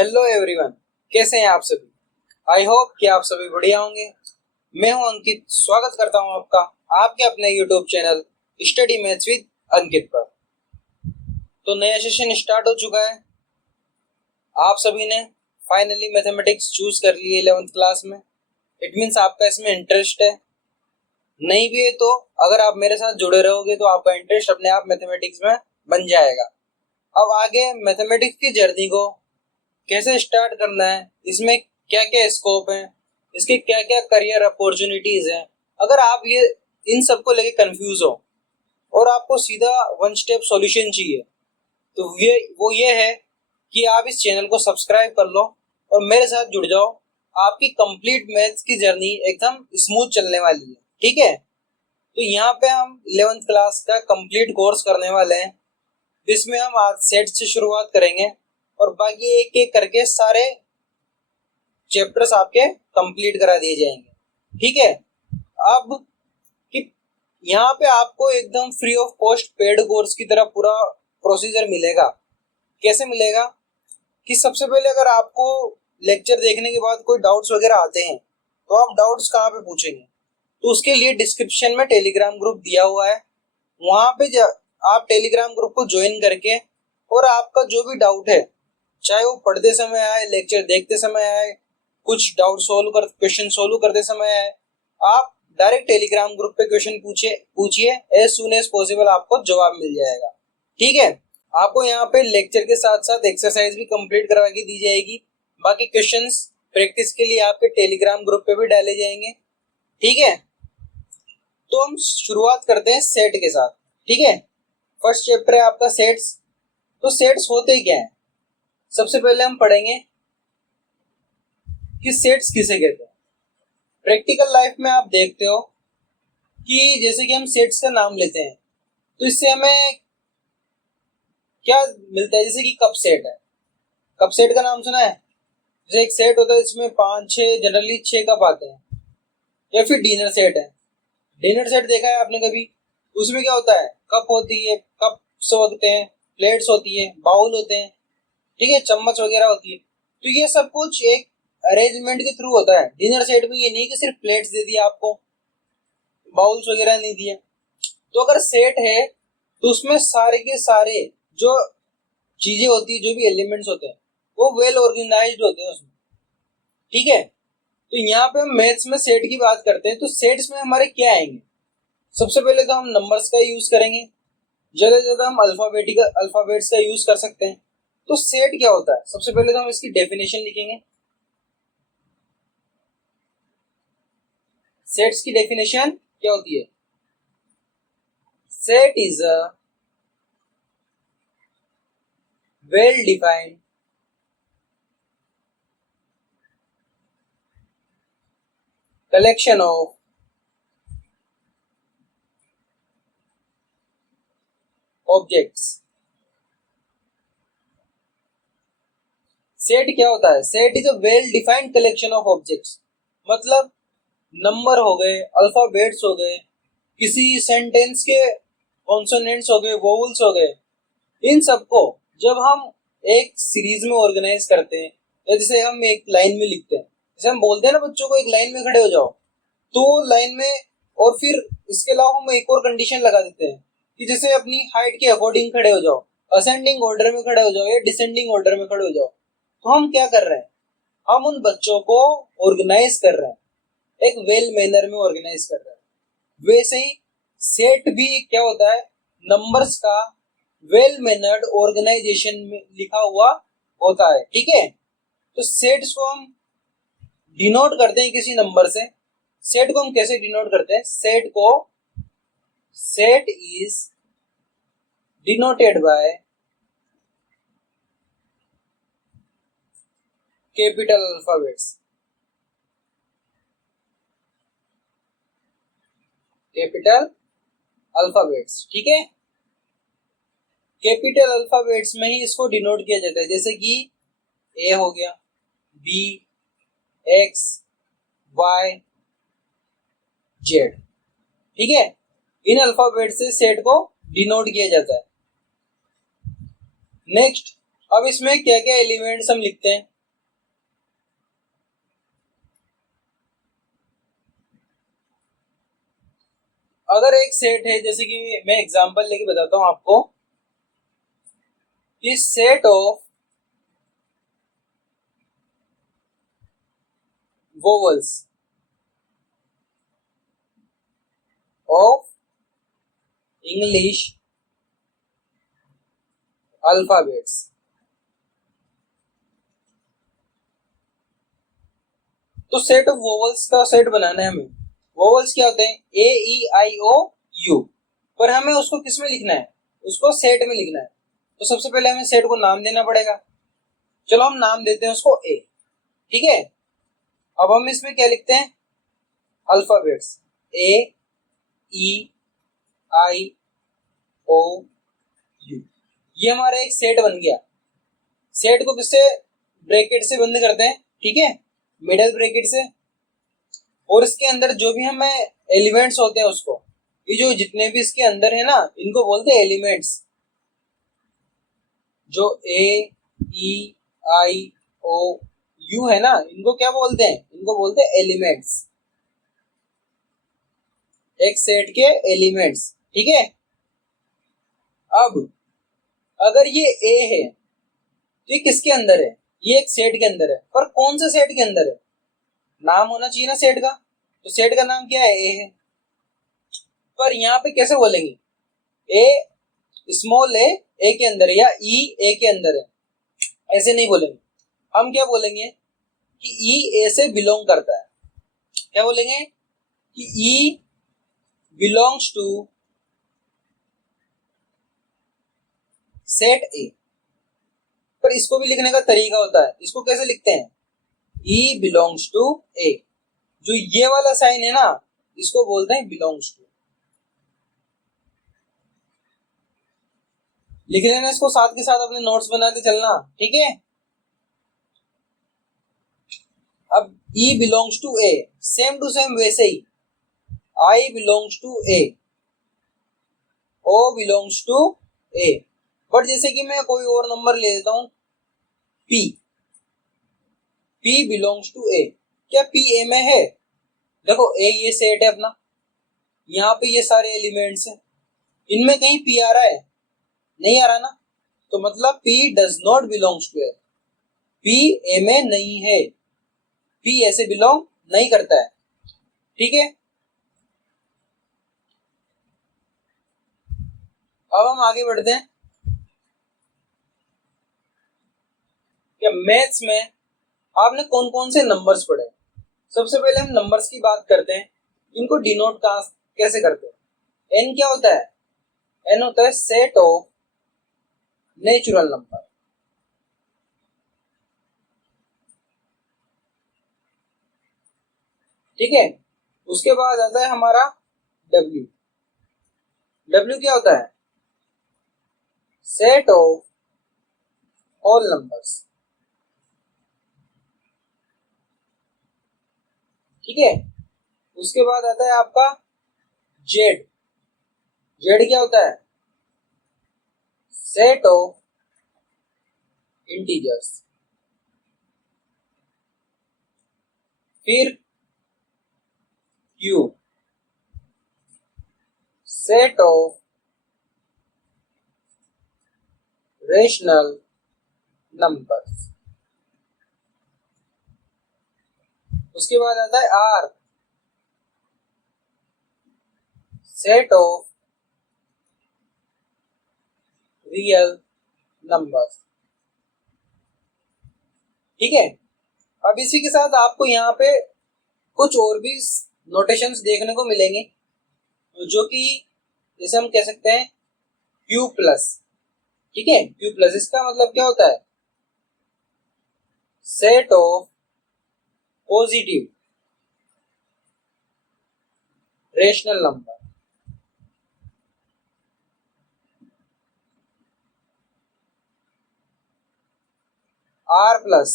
Hello everyone, कैसे हैं आप सभी। आई होप कि आप सभी बढ़िया होंगे। मैं हूं अंकित, स्वागत करता हूं आपका आपके अपने YouTube channel study maths with Ankit पर। तो नया सेशन स्टार्ट हो चुका है। आप सभी ने फाइनली मैथमेटिक्स चूज कर ली 11th क्लास में। इट मीन्स आपका इसमें इंटरेस्ट है। नहीं भी है तो अगर आप मेरे साथ जुड़े रहोगे तो आपका इंटरेस्ट अपने आप मैथमेटिक्स में बन जाएगा। अब आगे मैथमेटिक्स की जर्नी को कैसे स्टार्ट करना है, इसमें क्या क्या स्कोप है, इसके क्या क्या करियर अपॉर्चुनिटीज हैं। अगर आप ये इन सब को लेके कंफ्यूज हो और आपको सीधा वन स्टेप सॉल्यूशन चाहिए तो ये है कि आप इस चैनल को सब्सक्राइब कर लो और मेरे साथ जुड़ जाओ। आपकी कंप्लीट मैथ्स की जर्नी एकदम स्मूथ चलने वाली है, ठीक है। तो यहाँ पे हम 11th क्लास का कंप्लीट कोर्स करने वाले हैं, जिसमें हम आज सेट से शुरुआत करेंगे और बाकी एक एक करके सारे चैप्टर्स आपके कंप्लीट करा दिए जाएंगे, ठीक है। अब कि यहाँ पे आपको एकदम free of cost paid course की तरह पूरा प्रोसीजर मिलेगा। कैसे मिलेगा कि सबसे पहले अगर आपको लेक्चर देखने के बाद कोई डाउट्स वगैरह आते हैं तो आप डाउट्स कहाँ पे पूछेंगे, तो उसके लिए डिस्क्रिप्शन में टेलीग्राम ग्रुप दिया हुआ है। वहां पे आप टेलीग्राम ग्रुप को ज्वाइन करके और आपका जो भी डाउट है, चाहे वो पढ़ते समय आए, लेक्चर देखते समय आए, कुछ डाउट क्वेश्चन सोल्व करते समय आए, आप डायरेक्ट टेलीग्राम ग्रुप पे क्वेश्चन पूछिए एज सून एज पॉसिबल आपको जवाब मिल जाएगा, ठीक है। आपको यहाँ पे लेक्चर के साथ साथ एक्सरसाइज भी कंप्लीट करवा के दी जाएगी। बाकी क्वेश्चंस प्रैक्टिस के लिए आपके टेलीग्राम ग्रुप पे भी डाले जाएंगे, ठीक है। तो हम शुरुआत करते हैं सेट के साथ, ठीक है। फर्स्ट चैप्टर है आपका सेट्स। तो सेट्स होते क्या है, सबसे पहले हम पढ़ेंगे कि सेट्स किसे कहते हैं। प्रैक्टिकल लाइफ में आप देखते हो कि जैसे कि हम सेट्स का नाम लेते हैं तो इससे हमें क्या मिलता है, जैसे कि कप सेट है। कप सेट का नाम सुना है। जैसे एक सेट होता है इसमें 5-6 जनरली 6 कप आते हैं। या फिर डिनर सेट है। डिनर सेट देखा है आपने कभी। उसमें क्या होता है, कप होती है, कप्स होते हैं, प्लेट्स होती है, बाउल होते हैं, ठीक है, चम्मच वगैरह होती है। तो ये सब कुछ एक अरेंजमेंट के थ्रू होता है। डिनर सेट में ये नहीं कि सिर्फ प्लेट्स दे दिया आपको, बाउल्स वगैरह नहीं दिए। तो अगर सेट है तो उसमें सारे के सारे जो चीजें होती है, जो भी एलिमेंट्स होते हैं, वो वेल ऑर्गेनाइज्ड होते हैं उसमें, ठीक है। तो यहाँ पे हम मैथ्स में सेट की बात करते हैं तो सेट्स में हमारे क्या आएंगे। सबसे पहले तो हम नंबर्स का यूज करेंगे, ज्यादा से ज्यादा हम अल्फाबेट्स का यूज कर सकते हैं। तो सेट क्या होता है, सबसे पहले तो हम इसकी डेफिनेशन लिखेंगे। सेट्स की डेफिनेशन क्या होती है। Set is a well defined collection of objects। Set क्या होता है, set is a well defined collection of objects. मतलब नंबर हो गए, अल्फाबेट्स हो गए, किसी सेंटेंस के कॉन्सोनेंट्स हो गए, वोवल्स हो गए, इन सबको जब हम एक सीरीज में ऑर्गेनाइज करते हैं, या जैसे हम एक लाइन में लिखते हैं, जैसे हम बोलते हैं ना बच्चों को एक लाइन में खड़े हो जाओ, तो लाइन में, और फिर इसके अलावा हम एक और कंडीशन लगा देते हैं कि जैसे अपनी हाइट के अकॉर्डिंग खड़े हो जाओ, असेंडिंग ऑर्डर में खड़े हो जाओ या डिसेंडिंग ऑर्डर में खड़े हो जाओ। तो हम क्या कर रहे हैं, हम उन बच्चों को ऑर्गेनाइज कर रहे हैं, एक वेल मैनर में ऑर्गेनाइज कर रहे हैं। वैसे ही सेट भी क्या होता है, नंबर्स का वेल मैनर्ड ऑर्गेनाइजेशन में लिखा हुआ होता है, ठीक है। तो सेट्स को हम डिनोट करते हैं किसी नंबर से। सेट को हम कैसे डिनोट करते हैं, set is denoted by capital alphabets. Capital alphabets, ठीक है। कैपिटल अल्फाबेट्स में ही इसको डिनोट किया जाता है, जैसे कि ए हो गया, बी, एक्स, वाई, जेड, ठीक है। इन अल्फाबेट से सेट को डिनोट किया जाता है। नेक्स्ट, अब इसमें क्या क्या एलिमेंट्स हम लिखते हैं। अगर एक सेट है, जैसे कि मैं एग्जांपल लेके बताता हूं आपको, कि set of vowels of English alphabets. तो सेट ऑफ वोवल्स का सेट बनाना है हमें। वोवल्स क्या होते हैं? ए ई आई ओ यू। पर हमें उसको किस में लिखना है? उसको सेट में लिखना है। तो सबसे पहले हमें सेट को नाम देना पड़ेगा। चलो हम नाम देते हैं उसको ए। ठीक है, अब हम इसमें क्या लिखते हैं? Alphabets A E I O U. ये हमारा एक सेट बन गया। सेट को किससे? ब्रैकेट से बंद करते हैं, ठीक है, मिडल ब्रैकेट से। और इसके अंदर जो भी हमें एलिमेंट्स होते हैं उसको, ये जो जितने भी इसके अंदर है ना, इनको बोलते हैं एलिमेंट्स। जो ए ई आई ओ यू है ना, इनको क्या बोलते हैं? इनको बोलते हैं एलिमेंट्स, एक सेट के एलिमेंट्स। ठीक है, अब अगर ये ए है तो ये किसके अंदर है? ये एक सेट के अंदर है, पर कौन से सेट के अंदर है? नाम होना चाहिए ना सेट का, तो सेट का नाम क्या है? ए है। पर यहाँ पे कैसे बोलेंगे? ए स्मॉल ए के अंदर है, या ई ए के अंदर है, ऐसे नहीं बोलेंगे। हम क्या बोलेंगे? कि ई ए से बिलोंग करता है। क्या बोलेंगे? कि ई बिलोंग्स टू सेट ए। पर इसको भी लिखने का तरीका होता है। इसको कैसे लिखते हैं? ई बिलोंग्स टू ए। जो ये वाला साइन है ना, इसको बोलते हैं बिलोंग्स टू। लिख लेना इसको साथ के साथ, अपने नोट्स बनाते चलना, ठीक है। अब E belongs to A, same to same वैसे ही I belongs to A, O belongs to A. But जैसे कि मैं कोई और नंबर ले लेता हूं, P, P belongs to A. क्या पी ए में है? देखो ए ये सेट है अपना, यहाँ पे ये सारे एलिमेंट्स हैं, इनमें कहीं पी आ रहा है? नहीं आ रहा ना, तो मतलब P does not belongs to A. P A में नहीं है, पी ऐसे बिलोंग नहीं करता है। ठीक है, अब हम आगे बढ़ते हैं। क्या मैथ्स में आपने कौन कौन से नंबर्स पढ़े? सबसे पहले हम नंबर्स की बात करते हैं। इनको डिनोट कैसे करते हैं? एन क्या होता है? एन होता है सेट ऑफ नेचुरल नंबर। ठीक है, उसके बाद आता है हमारा डब्ल्यू। डब्ल्यू क्या होता है? Set of all numbers. ठीक है, उसके बाद आता है आपका जेड। जेड क्या होता है? Set of integers. फिर Q, set of rational numbers. उसके बाद आता है R, set of real numbers. ठीक है, अब इसी के साथ आपको यहाँ पे कुछ और भी नोटेशंस देखने को मिलेंगे, जो कि जैसे हम कह सकते हैं क्यू प्लस। ठीक है, क्यू प्लस इसका मतलब क्या होता है? Set of positive rational number. R plus,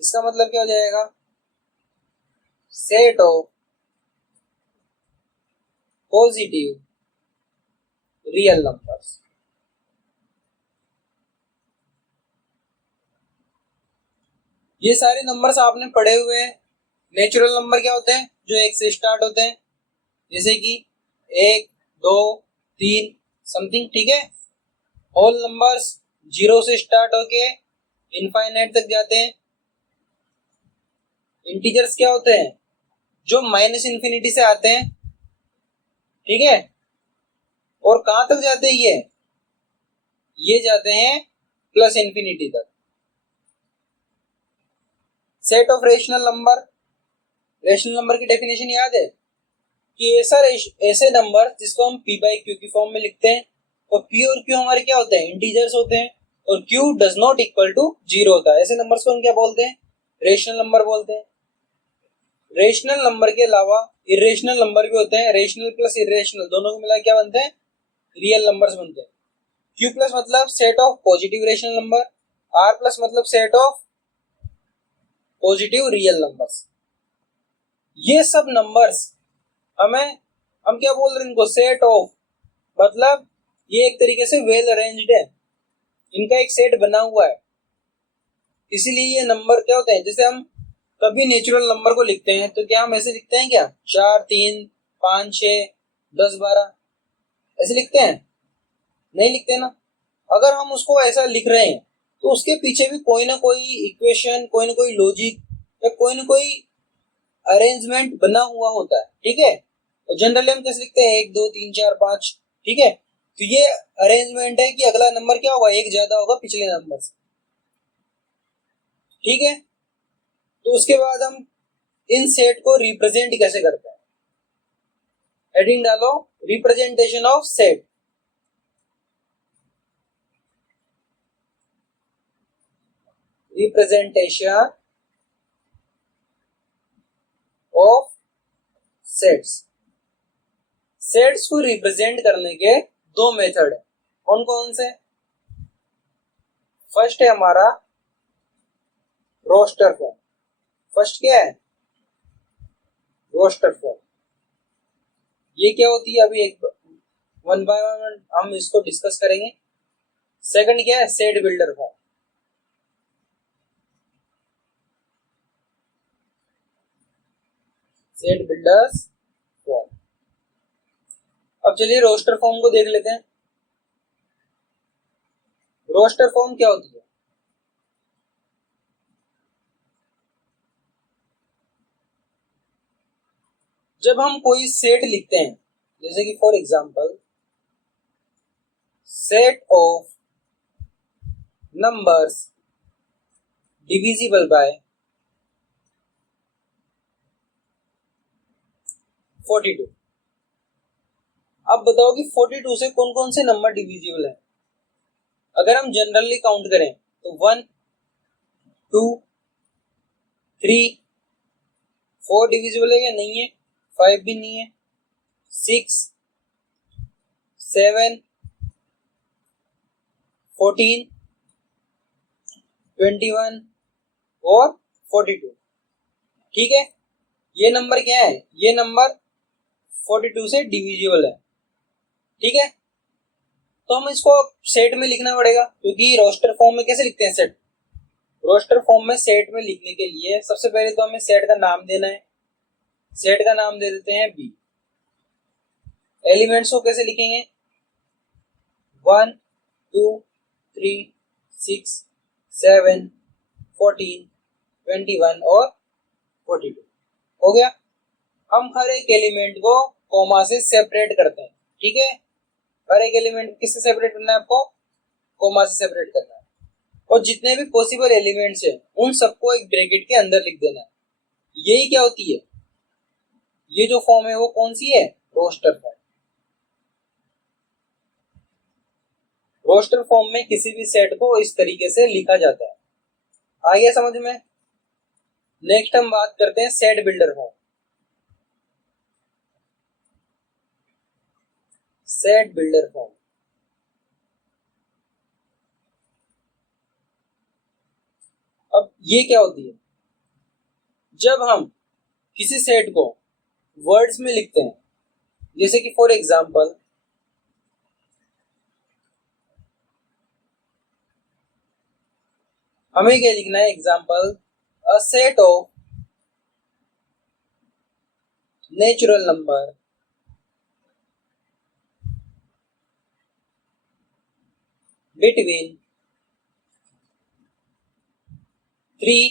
इसका मतलब क्या हो जाएगा? Set of positive real numbers. ये सारे नंबर्स आपने पढ़े हुए हैं। नेचुरल नंबर क्या होते हैं? जो एक से स्टार्ट होते हैं। जैसे कि 1 2 3 समथिंग, ठीक है। होल नंबर्स जीरो से स्टार्ट होके इनफाइनाइट तक जाते हैं। इंटीजर्स क्या होते हैं? जो माइनस इंफिनिटी से आते हैं, ठीक है। और कहां तक जाते हैं ये जाते हैं प्लस इंफिनिटी तक। सेट ऑफ रेशनल नंबर की डेफिनेशन याद है कि ऐसे नंबर जिसको हम p बाई क्यू की फॉर्म में लिखते हैं, और p और q हमारे क्या होते हैं? इंटीजर्स होते हैं, और q does not equal to zero होता है। ऐसे नंबर्स को हम क्या बोलते हैं? रेशनल नंबर बोलते हैं। रेशनल नंबर के अलावा इरेशनल नंबर भी होते हैं। रेशनल प्लस इरेशनल दोनों को मिला क्या बनते हैं? रियल नंबर्स बनते हैं। q प्लस मतलब set of positive rational number, r plus मतलब set of positive real numbers. ये सब नंबर्स हम क्या बोल रहे हैं? इनको सेट ऑफ, मतलब ये एक तरीके से वेल अरेंज्ड है, इनका एक सेट बना हुआ है। इसीलिए ये नंबर क्या होते हैं? जैसे हम कभी नेचुरल नंबर को लिखते हैं तो क्या हम ऐसे लिखते हैं क्या? 4 3 5 6 10 12 ऐसे लिखते हैं? नहीं लिखते ना। अगर हम उसको ऐसा लिख रहे हैं तो उसके पीछे भी कोई ना कोई इक्वेशन, कोई ना कोई लॉजिक या कोई ना कोई अरेंजमेंट बना हुआ होता है, ठीक है। तो जनरली हम कैसे लिखते हैं? 1 2 3 4 5, ठीक है। तो ये अरेंजमेंट है कि अगला नंबर क्या होगा? एक ज्यादा होगा पिछले नंबर से, ठीक है। तो उसके बाद हम इन सेट को रिप्रेजेंट कैसे करते हैं? हेडिंग डालो, representation of set. Representation of sets. Sets को रिप्रेजेंट करने के दो मेथड है। कौन कौन से? फर्स्ट है हमारा रोस्टर फॉर्म। फर्स्ट क्या है? Roster form. ये क्या होती है? अभी एक वन बाय वन हम इसको डिस्कस करेंगे। सेकंड क्या है? Set builder form. Set builders form. अब चलिए रोस्टर फॉर्म को देख लेते हैं। रोस्टर फॉर्म क्या होती है? जब हम कोई सेट लिखते हैं, जैसे कि for example set of numbers divisible by 42। अब बताओ कि 42 से कौन कौन से नंबर डिविजिबल है? अगर हम जनरली काउंट करें तो 1 2 3 4 डिविजिबल है या नहीं है? 5 भी नहीं है। 6 7 14 21 और 42, ठीक है। ये नंबर क्या है? ये नंबर 42 से डिविजिबल है, ठीक है। तो हम इसको सेट में लिखना पड़ेगा, क्योंकि रोस्टर फॉर्म में कैसे लिखते हैं सेट? रोस्टर फॉर्म में सेट में लिखने के लिए सबसे पहले तो हमें सेट का नाम देना है। सेट का नाम दे देते हैं बी। एलिमेंट्स को कैसे लिखेंगे? 1 2 3 6 7 14 21 और 42 हो गया। हम हर एक एलिमेंट को कॉमा से सेपरेट करते हैं, ठीक है। हर एक एलिमेंट किससे सेपरेट करना है आपको? कॉमा से सेपरेट करना है। और जितने भी पॉसिबल एलिमेंट्स हैं उन सबको एक ब्रैकेट के अंदर लिख देना है। यही क्या होती है? ये जो फॉर्म है वो कौन सी है? Roster form. रोस्टर फॉर्म में किसी भी सेट को इस तरीके से लिखा जाता है। आ गया समझ में? नेक्स्ट हम बात करते हैं set builder form. Set builder form. अब ये क्या होती है? जब हम किसी सेट को वर्ड्स में लिखते हैं, जैसे कि फॉर एग्जांपल हमें क्या लिखना है? Example a set of natural number between 3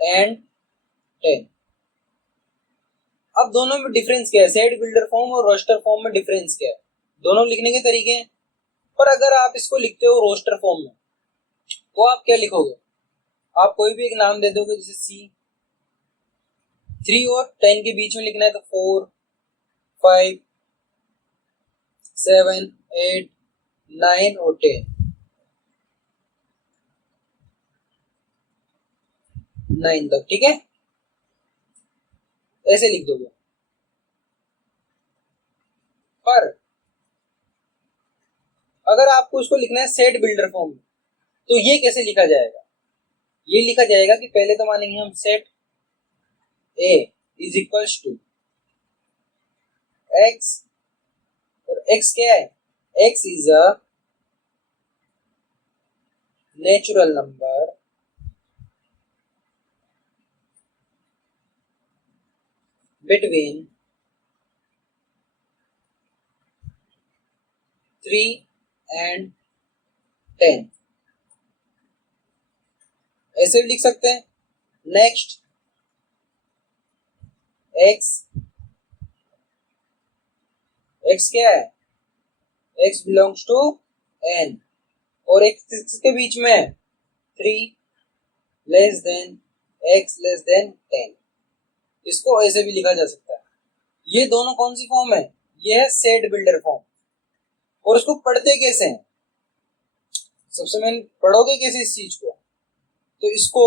and 10। अब दोनों में डिफरेंस क्या है? सेट बिल्डर फॉर्म और रोस्टर फॉर्म में डिफरेंस क्या है? दोनों लिखने के तरीके हैं, पर अगर आप इसको लिखते हो रोस्टर फॉर्म में तो आप क्या लिखोगे? आप कोई भी एक नाम दे दोगे, जैसे सी। 3 और 10 के बीच में लिखना है तो 4, 5, 7, 8, 9 और 10, 9 तक, ठीक है? ऐसे लिख दोगे। पर अगर आपको इसको लिखना है सेट बिल्डर फॉर्म में तो ये कैसे लिखा जाएगा? ये लिखा जाएगा कि पहले तो मानेंगे हम set A is equals to X, और एक्स क्या है? X is a natural number between 3 and 10। ऐसे भी लिख सकते हैं। नेक्स्ट, एक्स, एक्स क्या है? एक्स बिलोंग्स टू एन, और एक्स के बीच में 3 less than x less than 10। इसको ऐसे भी लिखा जा सकता है। ये दोनों कौन सी फॉर्म है? ये है सेट बिल्डर फॉर्म। और इसको पढ़ते कैसे हैं? सबसे मेन, पढ़ोगे कैसे इस चीज को? तो इसको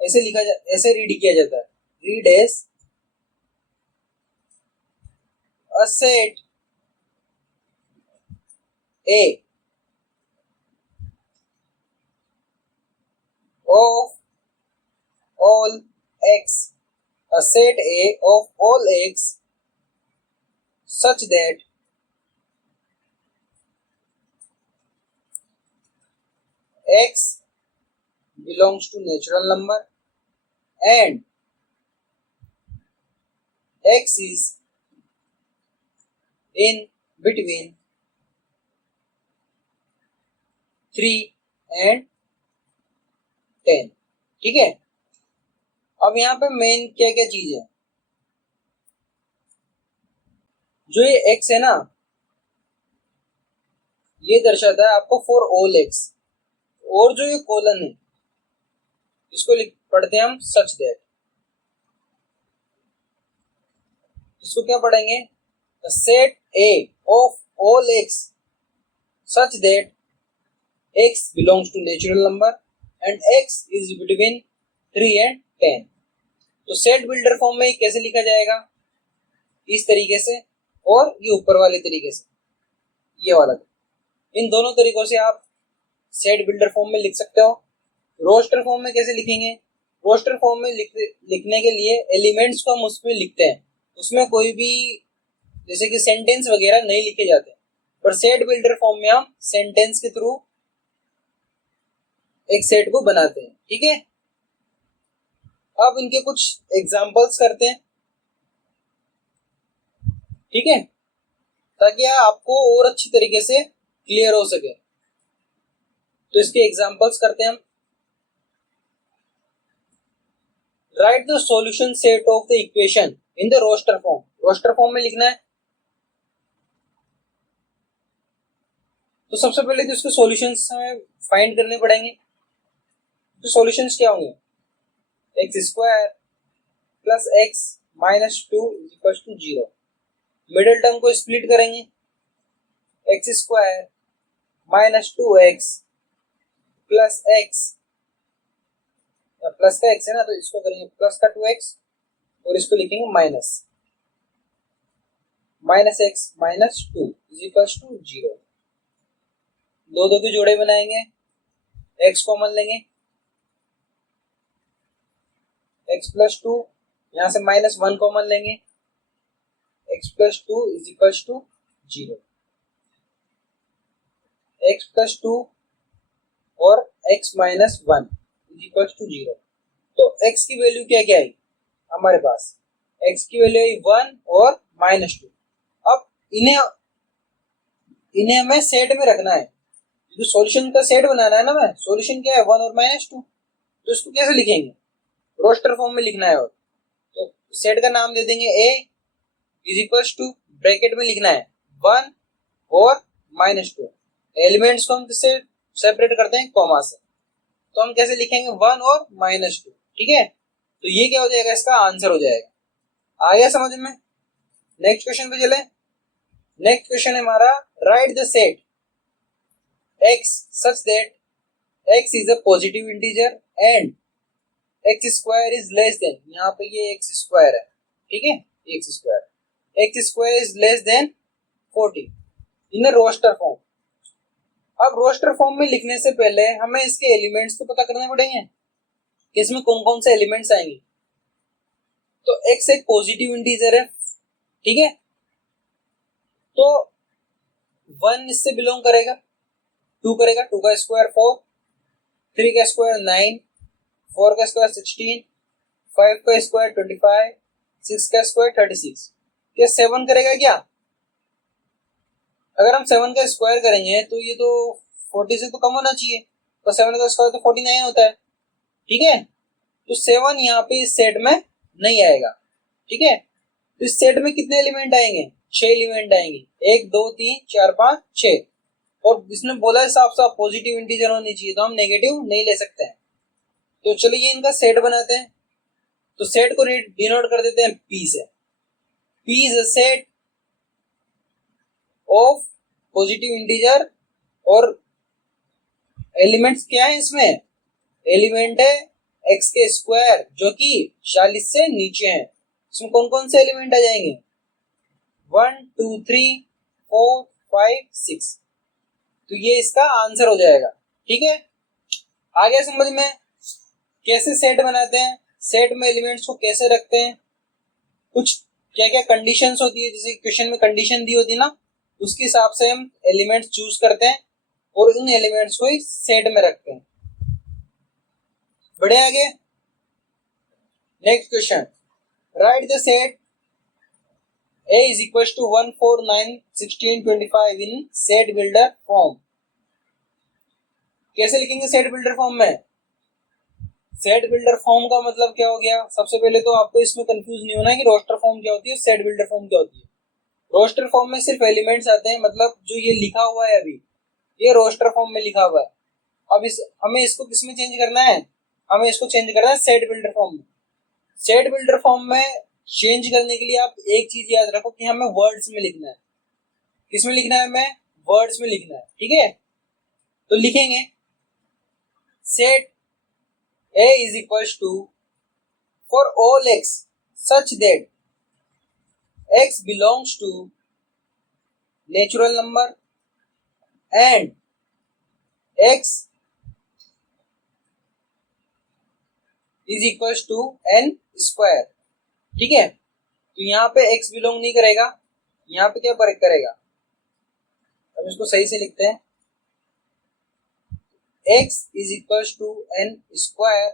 ऐसे ऐसे रीड किया जाता है। Read as a set A of all x, a set A of all x such that x belongs to natural number and x is in between 3 and 10। ठीक है? अब यहाँ पे मेन क्या क्या चीज है? जो ये x है ना, ये दर्शाता है आपको फॉर ऑल x। और जो ये कॉलन है इसको पढ़ते हैं हम सच दैट। इसको क्या पढ़ेंगे? Set A of all x such that x belongs to natural number and x is between 3 and 10। तो सेट बिल्डर फॉर्म में कैसे लिखा जाएगा? इस तरीके से, और ये ऊपर वाले तरीके से, ये वाला। इन दोनों तरीकों से आप सेट बिल्डर फॉर्म में लिख सकते हो। रोस्टर फॉर्म में कैसे लिखेंगे? रोस्टर फॉर्म में लिखने के लिए एलिमेंट्स को हम उसमें लिखते हैं, उसमें कोई भी जैसे कि सेंटेंस वगैरह नहीं लिखे जाते, पर सेट बिल्डर फॉर्म में हम सेंटेंस के थ्रू एक सेट को बनाते हैं। ठीक है? अब इनके कुछ एग्जांपल्स करते हैं, ठीक है, ताकि आपको और अच्छी तरीके से क्लियर हो सके। तो इसके एग्जांपल्स करते हैं हम। Write the solution set of the equation in the roster form. Roster form में लिखना है। तो सबसे पहले तो इसके सॉल्यूशंस हमें फाइंड करने पड़ेंगे। तो सॉल्यूशंस क्या होंगे? X square plus X minus 2 equal to 0। Middle term को स्प्लिट करेंगे। X square minus 2x plus X, plus का एक्स है ना, तो इसको करेंगे प्लस का 2x और इसको लिखेंगे minus, minus X minus 2 is equal to 0। दो दो के जोड़े बनाएंगे, x कॉमन लेंगे, x प्लस 2, यहां से माइनस 1 कॉमन लेंगे, x plus 2 is equal to 0। x plus 2 और x minus 1 is equal to 0। तो x की वैल्यू क्या क्या आई हमारे पास? x की वैल्यू आई 1 और माइनस 2। अब इन्हें हमें सेट में रखना है। जो सॉल्यूशन का सेट बनाना है ना, मैं सॉल्यूशन क्या है 1 और -2, तो इसको कैसे लिखेंगे, रोस्टर फॉर्म में लिखना है। और तो सेट का नाम दे देंगे ए इज इक्वल्स टू, ब्रैकेट में लिखना है 1 और -2। एलिमेंट्स को हम किससे सेपरेट करते हैं, कॉमा से, तो हम कैसे लिखेंगे 1 और -2, ठीक है। तो ये क्या हो जाएगा, इसका आंसर हो जाएगा। आ गया समझ में। नेक्स्ट क्वेश्चन पे चले। नेक्स्ट क्वेश्चन है हमारा, right the set x such that x is a positive integer and x square is less than, यहाँ पे ये x स्क्वायर है, ठीक है, x square is less than 40 in roster form. अब रोस्टर फॉर्म में लिखने से पहले हमें इसके एलिमेंट्स तो पता करने पड़ेंगे कि इसमें कौन कौन से एलिमेंट्स आएंगे। तो x एक पॉजिटिव इंटीजर है, ठीक है, तो 1 इससे बिलोंग करेगा, 2 करेगा, 2 का स्क्वायर 4, 3 का स्क्वायर 9, 4 का स्क्वायर 16, 5 का स्क्वायर 25, 6 का स्क्वायर 36। क्या 7 करेगा क्या? अगर हम 7 का स्क्वायर करेंगे तो ये तो 40 से तो कम होना चाहिए, तो 7 का स्क्वायर तो 49 होता है, ठीक है। तो 7 यहाँ पे इस सेट में नहीं आएगा, ठीक है। तो इस सेट में कितने एलिमेंट आएंगे, 6 एलिमेंट आएंगे, 1 2 3 4 5 6। और इसने बोला है साफ साफ पॉजिटिव इंटीजर होनी चाहिए, तो हम नेगेटिव नहीं ले सकते हैं। तो चलिए इनका सेट बनाते हैं। तो सेट को डिनोट कर देते हैं P से। P is a set of positive integer, और एलिमेंट्स क्या है इसमें, एलिमेंट है x के स्क्वायर जो कि 40 से नीचे है। इसमें कौन कौन से एलिमेंट आ जाएंगे, 1 2 3 4 5 6। तो ये इसका आंसर हो जाएगा, ठीक है। आ गया समझ में कैसे सेट बनाते हैं, सेट में एलिमेंट्स को कैसे रखते हैं, कुछ क्या क्या कंडीशंस होती है, जैसे क्वेश्चन में कंडीशन दी होती है ना, उसके हिसाब से हम एलिमेंट्स चूज करते हैं और उन एलिमेंट्स को ही सेट में रखते हैं। बढ़े आगे। Next question, right the set A is equals to 1 4 9 16 25 in set builder form। कैसे लिखेंगे सेट बिल्डर फॉर्म में, सेट बिल्डर फॉर्म का मतलब क्या हो गया, सबसे पहले तो आपको इसमें कंफ्यूज नहीं होना है कि रोस्टर फॉर्म क्या होती है, सेट बिल्डर फॉर्म क्या होती है। रोस्टर फॉर्म में सिर्फ एलिमेंट्स आते हैं, मतलब जो ये लिखा हुआ है अभी, ये रोस्टर फॉर्म में लिखा हुआ है। अब इस हमें इसको किस में चेंज करना है, हमें इसको चेंज करना है सेट बिल्डर फॉर्म में। सेट बिल्डर फॉर्म में चेंज करने के लिए आप एक चीज याद रखो कि हमें वर्ड्स में लिखना है। किस में लिखना है, हमें वर्ड्स में लिखना है, ठीक है। तो लिखेंगे set A is equals to for all x such that x belongs to natural number and x is equals to n square, ठीक है। तो यहाँ पे x बिलोंग नहीं करेगा, यहाँ पे क्या फर्क करेगा, अब इसको सही से लिखते हैं, x is equals to n square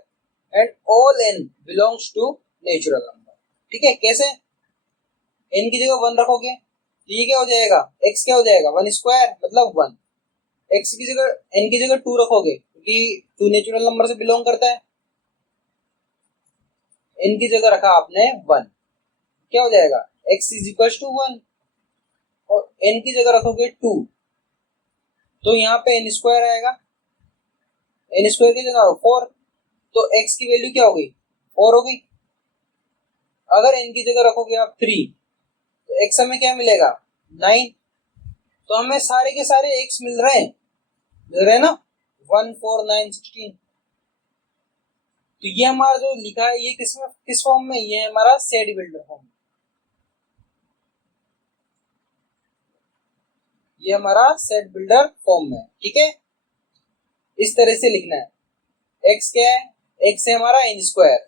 and all n belongs to natural number, ठीक है। कैसे, n की जगह 1 रखोगे तो ये क्या हो जाएगा, x क्या हो जाएगा 1 स्क्वायर मतलब 1। x की जगह n की जगह 2 रखोगे क्योंकि 2 नेचुरल नंबर से बिलोंग करता है, n की जगह रखा आपने 1, क्या हो जाएगा x इज इक्वल टू 1, और n की जगह रखोगे 2 तो यहाँ पे n स्क्वायर आएगा, n स्क्वायर की जगह 4, तो x की वैल्यू क्या हो गई 4 हो गई। अगर n की जगह रखोगे आप 3 तो x हमें क्या मिलेगा 9। तो हमें सारे के सारे x मिल रहे हैं ना, 1 4 9 16। तो ये हमारा जो लिखा है ये किस फॉर्म में, ये हमारा सेट बिल्डर फॉर्म, ये हमारा सेट बिल्डर फॉर्म में, ठीक है। इस तरह से लिखना है, x क्या है, x है हमारा n स्क्वायर,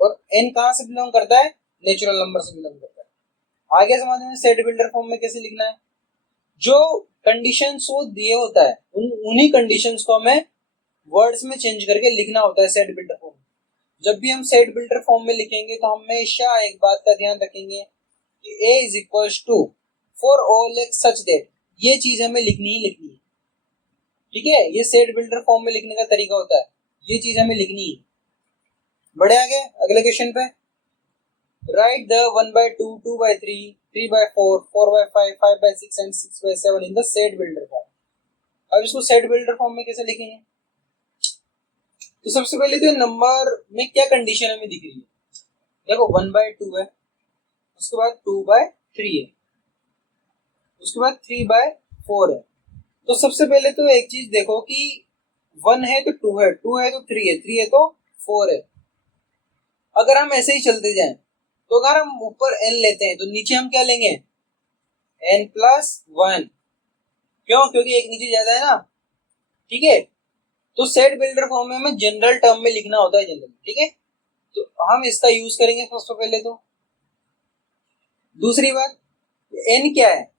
और n कहां से बिलोंग करता है, नेचुरल नंबर से बिलोंग करता है। आगे समझ में सेट बिल्डर फॉर्म में कैसे लिखना है, जो कंडीशंस वो दिए होता है उन्हीं कंडीशंस को हमें वर्ड्स में चेंज करके लिखना होता है सेट बिल्डर फॉर्म। जब भी हम सेट बिल्डर फॉर्म में लिखेंगे तो हमेशा एक बात का ध्यान रखेंगे कि a is equal to for all X such that, ये चीज हमें लिखनी ही लिखनी है, ठीक है, ये सेट बिल्डर फॉर्म में लिखने का तरीका होता है, ये चीज हमें लिखनी है। बढ़े आगे अगले क्वेश्चन पे। Right the 1/2, 2/3, 3/4, 4/5, 5/6 and 6/7 in the set builder form. अब इसको सेट बिल्डर फॉर्म में कैसे लिखेंगे? तो सबसे पहले तो नंबर में क्या कंडीशन हमें दिख रही है? देखो 1/2 है, उसके बाद 2/3 है, उसके बाद 3/4 है। तो सबसे पहले तो एक चीज देखो कि 1 है तो 2 है, 2 है तो 3 है, 3 है तो 4 है। अगर हम ऐसे ही चलते जाएं तो अगर हम ऊपर n लेते हैं तो नीचे हम क्या लेंगे? n+1। क्यों? क्योंकि एक नीचे ज्यादा है ना। ठीक है, तो सेट बिल्डर फॉर्म में हमें जनरल टर्म में लिखना होता है जनरल। ठीक है, तो हम इसका यूज करेंगे सबसे पहले तो। दूसरी बात, n क्या है?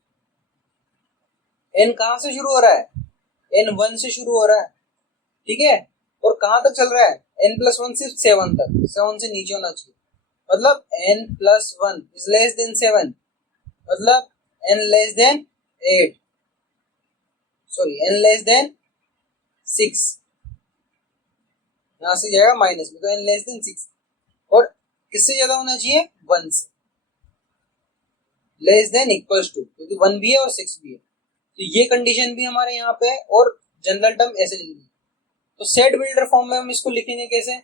n कहां से शुरू हो रहा है? n 1 से शुरू हो रहा है। ठीक है, और कहां तक चल रहा है? n+1 सिर्फ 7 तक, 7 से नीचे होना चाहिए। मतलब n+1 इज लेस देन 7, मतलब n less then 8, sorry n less then 6, यहां से जाएगा माइनस में, तो n लेस देन 6। और किससे ज्यादा होना चाहिए? 1 से, लेस देन इक्वल्स टू, क्योंकि 1 भी है और 6 भी है। तो ये कंडीशन भी हमारे यहाँ पे है, और जनरल टर्म ऐसे लिखनी है। तो सेट बिल्डर फॉर्म में हम इसको लिखेंगे कैसे?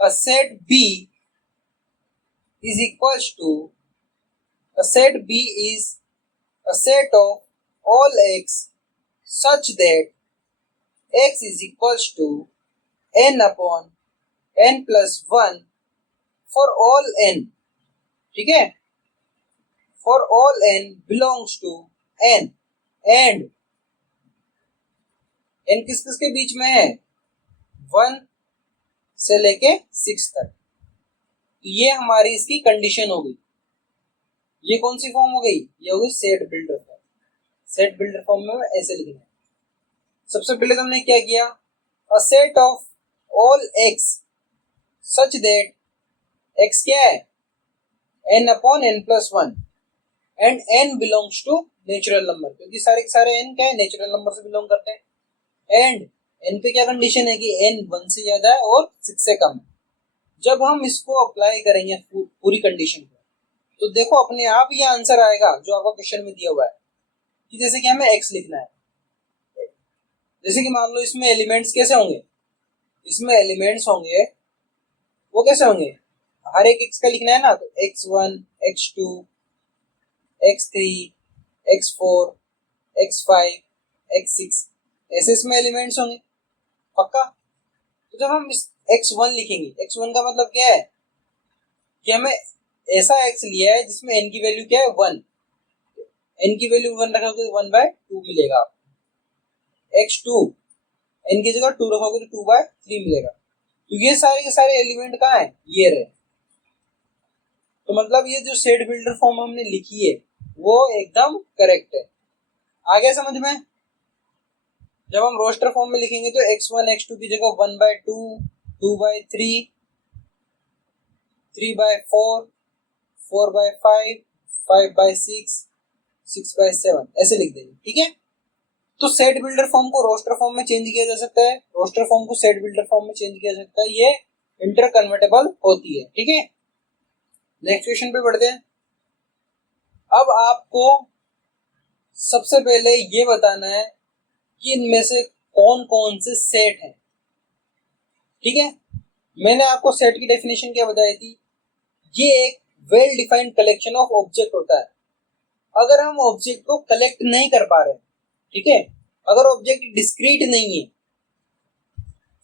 A set B is equals to a set B is a set of all x such that x is equals to n upon n+1 for all n। ठीक है, for all n belongs to n and n किस किस के बीच में है? 1 से लेके 6 तक। तो ये हमारी इसकी कंडीशन हो गई। ये कौन सी फॉर्म हो गई? ये हो गई set builder form. Set builder form में ऐसे लिखना है। सबसे पहले तो हमने क्या किया? A set of all X such that X क्या है? n upon n+1 and n belongs to natural number, क्योंकि सारे के सारे n क्या है? नेचुरल नंबर से बिलोंग करते हैं। एंड n पे क्या कंडीशन है कि n 1 से ज्यादा है और 6 से कम है। जब हम इसको अप्लाई करेंगे पूरी कंडीशन को, तो देखो अपने आप ये आंसर आएगा जो आपको क्वेश्चन में दिया हुआ है। कि जैसे कि हमें x लिखना है, जैसे कि मान लो इसमें एलिमेंट्स कैसे होंगे? इसमें एलिमेंट्स होंगे वो कैसे होंगे? हर एक x का लिखना है ना, तो x1, x2, x3, x4, x5, x6 ऐसे इसमें एलिमेंट्स होंगे पक्का। तो जब हम इस x1 लिखेंगे, x1 का मतलब क्या है? कि हमें ऐसा x लिया है जिसमें n की वैल्यू क्या है? 1। n की वैल्यू 1 रखोगे तो 1/2 मिलेगा आपको। x2 n की जगह 2 रखोगे तो 2/3 मिलेगा। तो ये सारे के सारे एलिमेंट कहाँ है? ये रहे। तो मतलब ये जो सेट बिल्डर फॉर्म हमने लिखी है वो एकदम करेक्ट है। आ गया समझ में? जब हम रोस्टर फॉर्म में लिखेंगे तो x1 x2 की जगह 1/2, 2/3, 3/4, 4/5, 5/6, 6/7 ऐसे लिख देंगे। ठीक है, तो सेट बिल्डर फॉर्म को रोस्टर फॉर्म में चेंज किया जा सकता है, रोस्टर फॉर्म को सेट बिल्डर फॉर्म में चेंज किया जा सकता है। ये इंटर कन्वर्टेबल होती है। ठीक है, नेक्स्ट क्वेश्चन पे बढ़ते हैं। अब आपको सबसे पहले ये बताना है कि इनमें से कौन कौन से सेट हैं। ठीक है, मैंने आपको सेट की डेफिनेशन क्या बताई थी? ये एक well defined collection of object होता है। अगर हम ऑब्जेक्ट को कलेक्ट नहीं कर पा रहे, ठीक है, अगर ऑब्जेक्ट डिस्क्रीट नहीं है,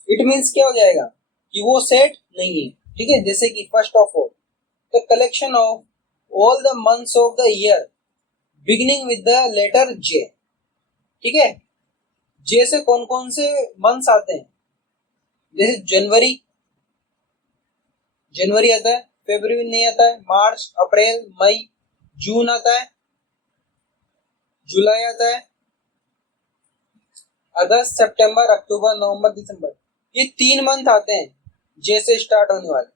इट मींस क्या हो जाएगा? कि वो सेट नहीं है। ठीक है, जैसे कि first of all the collection of all the months of the year beginning with the letter J. ठीक है, जे से कौन कौन से मंथ्स आते हैं? जैसे जनवरी, जनवरी आता है, फरवरी नहीं आता है, मार्च, अप्रैल, मई, जून आता है, जुलाई आता है, अगस्त, सितंबर, अक्टूबर, नवंबर, दिसंबर, ये 3 मंथ आते हैं जे से स्टार्ट होने वाले।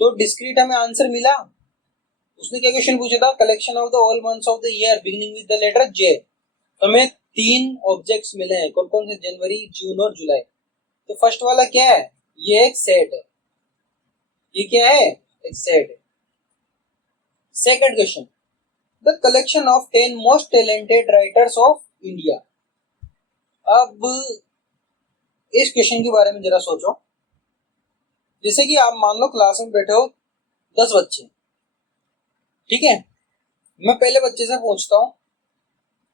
तो डिस्क्रीट हमें आंसर मिला। उसने क्या क्वेश्चन पूछा था? Collection of the all months of the year beginning with the letter J. तो हमें तीन ऑब्जेक्ट्स मिले हैं, कौन कौन से, जनवरी, जून और जुलाई। तो फर्स्ट वाला क्या है, ये एक सेट है, ये क्या है, एक सेट है। Second question, the collection of 10 most talented writers of India. अब इस क्वेश्चन के बारे में जरा सोचो। जैसे कि आप मान लो क्लास में बैठे हो 10 बच्चे, ठीक है। मैं पहले बच्चे से पूछता हूं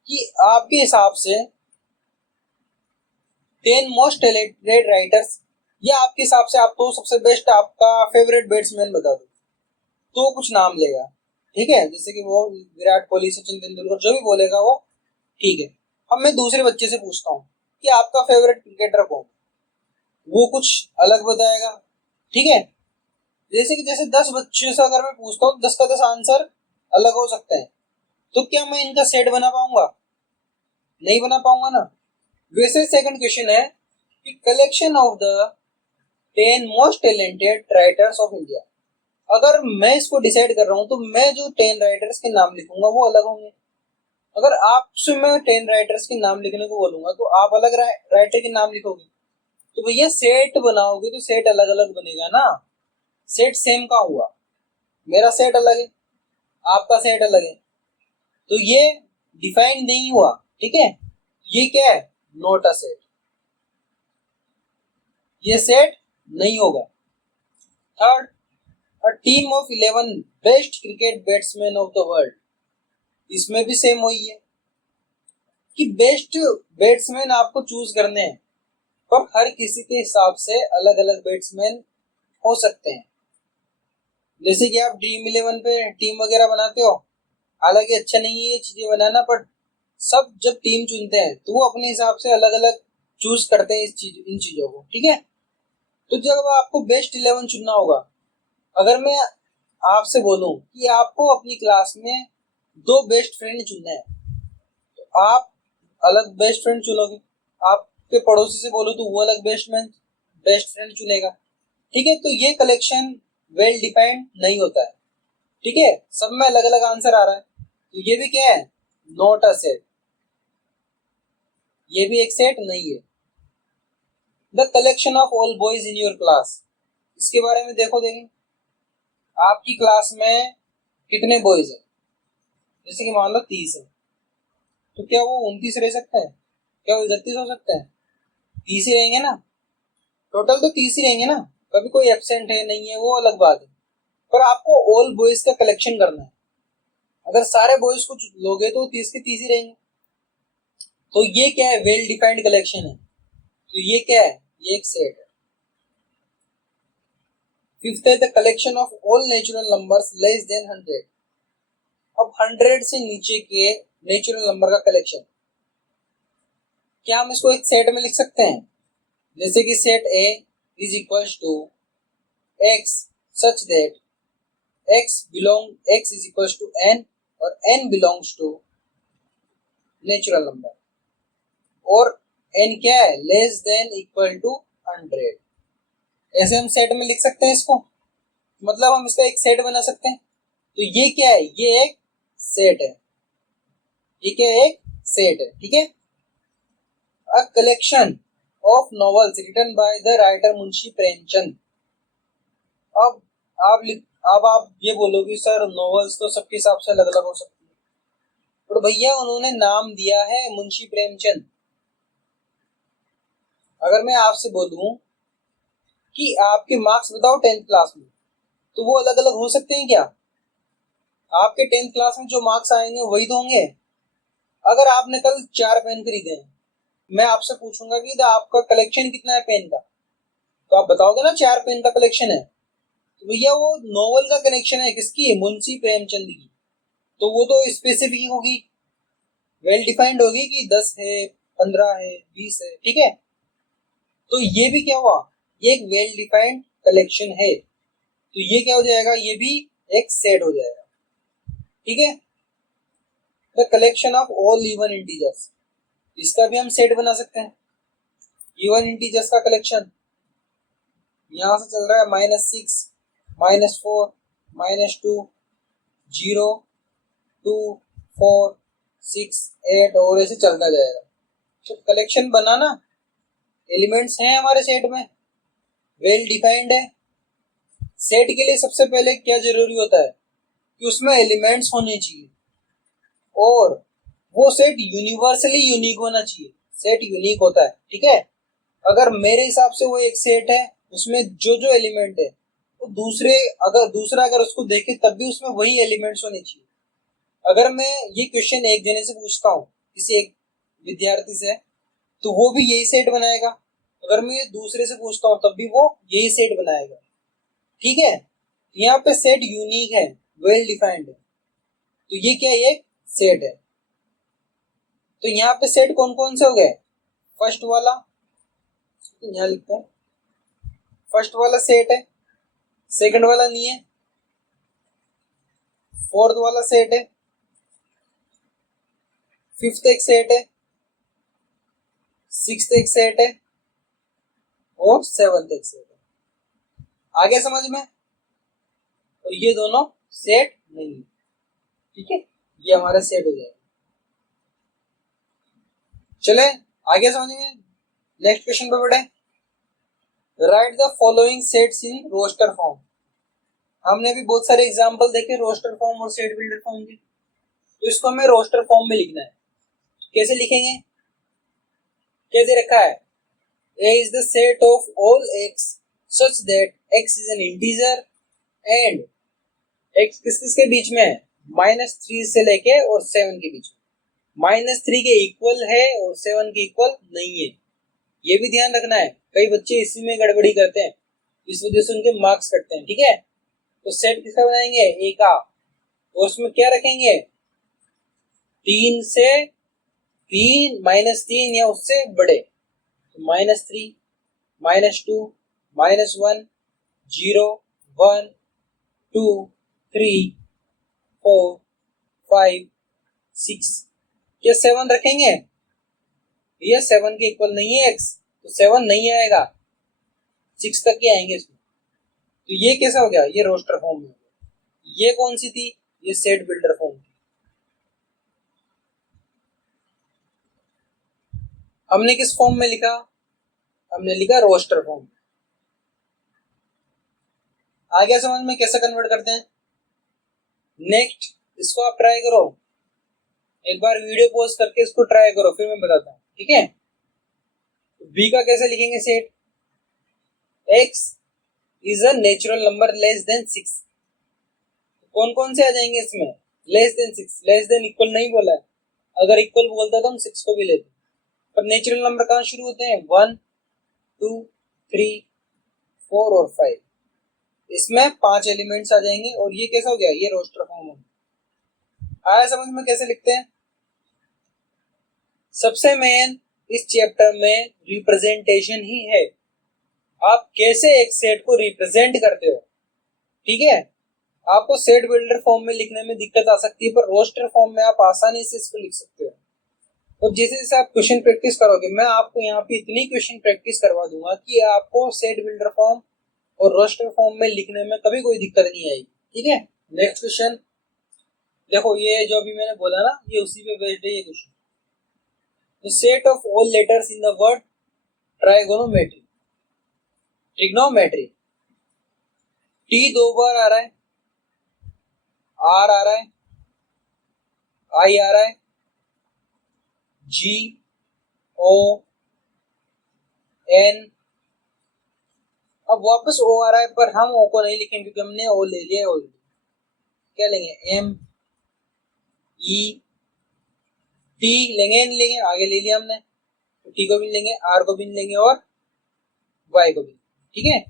कि आपके हिसाब से 10 मोस्ट टैलेंटेड राइटर्स, या आपके हिसाब से आप तो सबसे बेस्ट आपका फेवरेट बैट्समैन बता दो, तो कुछ नाम लेगा, ठीक है। जैसे कि वो विराट कोहली, सचिन तेंदुलकर, जो भी बोलेगा वो ठीक है। अब मैं दूसरे बच्चे से पूछता हूँ कि आपका फेवरेट क्रिकेटर कौन, वो कुछ अलग बताएगा, ठीक है। जैसे 10 बच्चों से अगर मैं पूछता हूँ, 10 का 10 आंसर अलग हो सकते हैं, तो क्या मैं इनका सेट बना पाऊंगा, नहीं बना पाऊंगा ना। वैसे सेकंड क्वेश्चन है कि collection of the 10 most talented writers of India. अगर मैं इसको डिसाइड कर रहा हूं तो मैं जो 10 राइटर्स के नाम लिखूंगा वो अलग होंगे। अगर आपसे मैं 10 राइटर्स के नाम लिखने को बोलूंगा तो आप अलग राइटर के नाम लिखोगे, तो भैया सेट बनाओगे तो सेट अलग अलग बनेगा ना। सेट सेम का हुआ, मेरा सेट अलग है, आपका सेट अलग है, तो ये डिफाइन नहीं हुआ, ठीक है। ये क्या है, नॉट अ सेट, ये सेट नहीं होगा। Third, a team of 11 best cricket batsman of the world. इसमें भी सेम वही है कि बेस्ट बैट्समैन आपको चूज करने हैं, पर हर किसी के हिसाब से अलग अलग बैट्समैन हो सकते हैं। जैसे कि आप ड्रीम 11 पे टीम वगैरह बनाते हो, हालांकि अच्छा नहीं है ये चीजें बनाना, पर सब जब टीम चुनते हैं तो वो अपने हिसाब से अलग अलग चूज करते हैं इन चीजों को, ठीक है। तो जब आपको बेस्ट 11 चुनना होगा, अगर मैं आपसे बोलूं कि आपको अपनी क्लास में 2 बेस्ट फ्रेंड चुनना है, तो आप अलग बेस्ट फ्रेंड चुनोगे। आपके पड़ोसी से बोलो तो वो अलग बेस्ट फ्रेंड चुनेगा, ठीक है। तो ये कलेक्शन वेल डिफाइंड नहीं होता है, ठीक है। सब में अलग अलग आंसर आ रहा है, तो ये भी क्या है, नॉट अ सेट, ये भी एक सेट नहीं है। The collection of all boys in your class, इसके बारे में देखें। आपकी क्लास में कितने बॉयज हैं, जैसे कि मान लो 30 है, तो क्या वो 29 रह सकते हैं, क्या वो 31 हो सकते हैं, 30 ही रहेंगे ना। टोटल तो 30 ही रहेंगे ना, कभी कोई एब्सेंट है नहीं है वो अलग बात है, पर आपको ऑल बॉयज का कलेक्शन करना है। अगर सारे बॉयज को लोगे तो 30 के 30 ही रहेंगे। तो ये क्या है, वेल डिफाइंड कलेक्शन है, तो ये क्या है, ये एक सेट है। फिफ्थ है the collection of all natural numbers less than 100। अब 100 से नीचे के नेचुरल नंबर का कलेक्शन, क्या हम इसको एक सेट में लिख सकते हैं। जैसे कि set A is equals to X such that x is equals to n और n belongs to natural number, और n क्या है, लेस देन इक्वल टू 100। ऐसे हम सेट में लिख सकते हैं इसको, मतलब हम इसका एक सेट बना सकते हैं। तो ये क्या है, ये एक सेट है, ये क्या है, एक सेट है, ठीक है। A collection of novels written by the writer Munshi Premchand. अब अब आप ये बोलोगे सर नॉवेल्स तो सबके हिसाब से अलग अलग हो सकती है, पर भैया उन्होंने नाम दिया है मुंशी प्रेमचंद। अगर मैं आपसे बोलूं कि आपके मार्क्स बताओ 10th क्लास में, तो वो अलग अलग हो सकते हैं क्या। आपके 10th क्लास में जो मार्क्स आएंगे वही तो होंगे। अगर आपने कल 4 पेन खरीदे हैं, मैं आपसे पूछूंगा कि आपका कलेक्शन कितना है पेन का, तो आप बताओगे ना 4 पेन का कलेक्शन है। तो भैया वो नोवेल का कलेक्शन है, किसकी, मुंशी प्रेमचंद की, तो वो तो स्पेसिफिक होगी, वेल डिफाइंड होगी कि 10 है, 15 है, 20 है, ठीक है। तो ये भी क्या हुआ, ये एक वेल डिफाइंड कलेक्शन है, तो ये क्या हो जाएगा, ये भी एक सेट हो जाएगा, ठीक है। The collection of all even integers, इसका भी हम सेट बना सकते हैं। इवन इंटीजर्स का कलेक्शन यहां से चल रहा है -6, -4, -2, 0, 2, 4, 6, 8 और ऐसे चलता जाएगा। तो कलेक्शन बनाना, एलिमेंट्स हैं हमारे सेट में, वेल डिफाइंड है। सेट के लिए सबसे पहले क्या जरूरी होता है कि उसमें एलिमेंट्स होने चाहिए और वो सेट यूनिवर्सली यूनिक होना चाहिए। सेट यूनिक होता है, ठीक है। अगर मेरे हिसाब से वो एक सेट है, उसमें जो जो एलिमेंट है वो दूसरा अगर उसको देखे तब भी उसमें वही एलिमेंट्स होने चाहिए। अगर मैं ये क्वेश्चन एक जने से पूछता हूँ, किसी एक विद्यार्थी से, तो वो भी यही सेट बनाएगा। अगर मैं ये दूसरे से पूछता हूँ तब भी वो यही सेट बनाएगा, ठीक है। यहाँ पे सेट यूनिक है, वेल डिफाइंड है, तो ये क्या, ये सेट है। तो यहाँ पे सेट कौन कौन से हो गए? फर्स्ट वाला, तो यहाँ लिखते हैं फर्स्ट वाला सेट है, सेकंड वाला नहीं है, फोर्थ वाला सेट है, फिफ्थ एक सेट है, सिक्स्थ एक सेट है और सेवंथ एक सेट है। आगे समझ में? और ये दोनों सेट नहीं है, ठीक है, ये हमारा सेट हो जाएगा। चले आगे समझ में, नेक्स्ट क्वेश्चन पे बढ़े। Write the following sets in roster form. हमने भी बहुत सारे एग्जांपल देखे रोस्टर फॉर्म और सेट बिल्डर फॉर्म के, तो इसको हमें रोस्टर फॉर्म में लिखना है। कैसे लिखेंगे? क्या दे रखा है? A is the set of all x such that x is an integer and x किस किस के बीच में है? -3 से लेके और 7 के बीच में। -3 के इक्वल है और 7 के इक्वल नहीं है, ये भी ध्यान रखना है। कई बच्चे इसी में गड़बड़ी करते हैं, इस वजह से उनके मार्क्स कटते हैं, ठीक है। तो सेट किसका बनाएंगे? ए का, और उसमें क्या रखेंगे? 3 से 3 -3 या उससे बड़े, -3 -2 -1 0 1 2 3 4 5 6 क्या 7 रखेंगे? ये 7 के इक्वल नहीं है x, तो 7 नहीं आएगा, 6 तक के आएंगे इसमें। तो ये कैसा हो गया? ये रोस्टर फॉर्म में हो गया। ये कौन सी थी? ये सेट बिल्डर फॉर्म थी। हमने किस फॉर्म में लिखा? हमने लिखा रोस्टर फॉर्म। आगे समझ में कैसे कन्वर्ट करते हैं? नेक्स्ट इसको आप ट्राई करो, एक बार वीडियो पॉज करके इसको ट्राई करो, फिर मैं बताता हूँ, ठीक है। बी का कैसे लिखेंगे set? x is a natural number less than 6। कौन कौन से आ जाएंगे इसमें? Less than 6, less than equal नहीं बोला है। अगर इक्वल बोलता तो हम 6 को भी लेते, पर नेचुरल नंबर कहाँ शुरू होते हैं? 1 2 3 4 और 5। इसमें 5 एलिमेंट्स आ जाएंगे और ये कैसा हो गया? ये रोस्टर फॉर्म हो गया। आया समझ में कैसे लिखते हैं? सबसे मेन इस चैप्टर में रिप्रेजेंटेशन ही है, आप कैसे एक सेट को रिप्रेजेंट करते हो, ठीक है। आपको सेट बिल्डर फॉर्म में लिखने में दिक्कत आ सकती है, पर रोस्टर फॉर्म में आप आसानी से इसको लिख सकते हो। और जैसे जैसे आप क्वेश्चन प्रैक्टिस करोगे, मैं आपको यहाँ पे इतनी क्वेश्चन प्रैक्टिस करवा दूंगा कि आपको सेट बिल्डर फॉर्म और रोस्टर फॉर्म में लिखने में कभी कोई दिक्कत नहीं आएगी, ठीक है। नेक्स्ट क्वेश्चन देखो, ये जो अभी मैंने बोला ना, ये उसी पे बेस्ड है ये question. The set of all letters in the word trigonometry, trigonometry, T 2 बार आ रहा है, R आ रहा है, I आ रहा है, G O N, अब वापस O आ रहा है, पर हम O को नहीं लिखेंगे क्योंकि हमने O ले लिया है। क्या लेंगे? M E T लेंगे, नहीं लेंगे? आगे ले लिया हमने, तो T को भी लेंगे, R को भी लेंगे और Y को भी, ठीक है।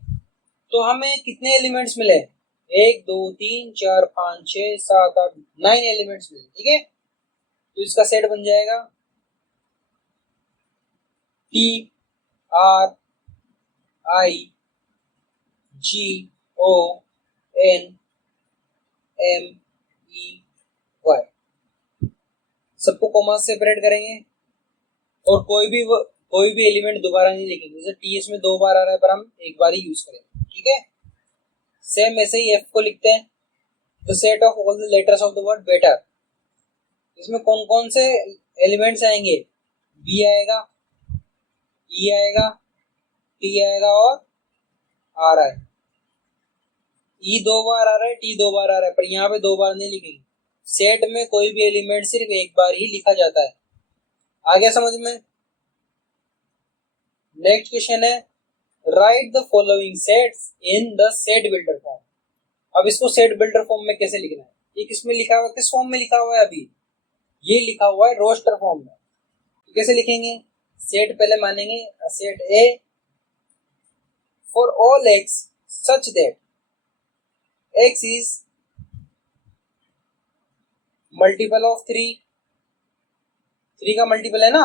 तो हमें कितने एलिमेंट्स मिले? 1 2 3 4 5 6 7 8 9 एलिमेंट्स मिले, ठीक है। तो इसका सेट बन जाएगा T R I G O N M E Y। सबको कॉमा से सेपरेट करेंगे और कोई भी एलिमेंट दोबारा नहीं लिखेंगे। जैसे टी इसमें 2 बार आ रहा है, पर हम एक बार ही यूज करेंगे, ठीक है। सेम ऐसे ही एफ को लिखते हैं, the set of all the letters of the word better. इसमें कौन कौन से एलिमेंट्स आएंगे? बी आएगा, ई आएगा, टी आएगा और आर आएगा। ई 2 बार आ रहा है, टी 2 बार आ रहा है, पर यहाँ पे 2 बार नहीं लिखेंगे। सेट में कोई भी एलिमेंट सिर्फ एक बार ही लिखा जाता है। आ गया समझ में? नेक्स्ट क्वेश्चन है, right the following sets in the set builder form. अब इसको सेट बिल्डर फॉर्म में कैसे लिखना है? ये किसमें लिखा हुआ है, किस फॉर्म में लिखा हुआ है? अभी ये लिखा हुआ है रोस्टर फॉर्म में। तो कैसे लिखेंगे? सेट पहले मानेंगे, set A for all X such that x is multiple of 3, 3 का मल्टीपल है ना,